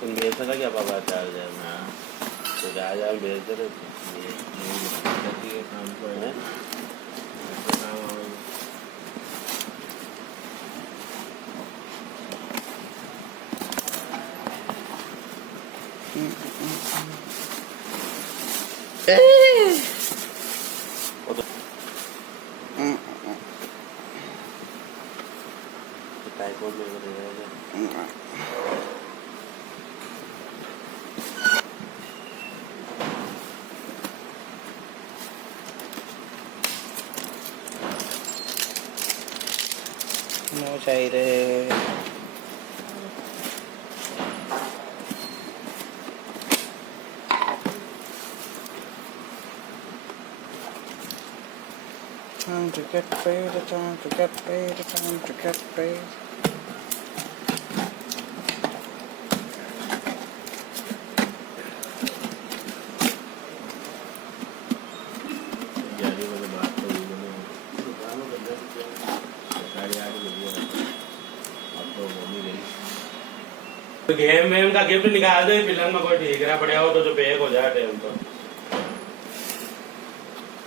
तुम भेज सकता क्या पापा 4,000 में? हाँ तो 4,000 भेज दे रहे थे ये काम को है काम टाइफॉइड में रहेगा नो चाहिए time to get paid, time to get paid, time to get paid. जारी वाली बात तो हुई नहीं दुकानों का दस गाड़ी आगे लगी है अब तो हो नहीं रही गेम वेम का गिफ्ट निकाल दे फिल्म में कोई ठीक रहा पड़े हो तो जो पैक हो जाए टाइम तो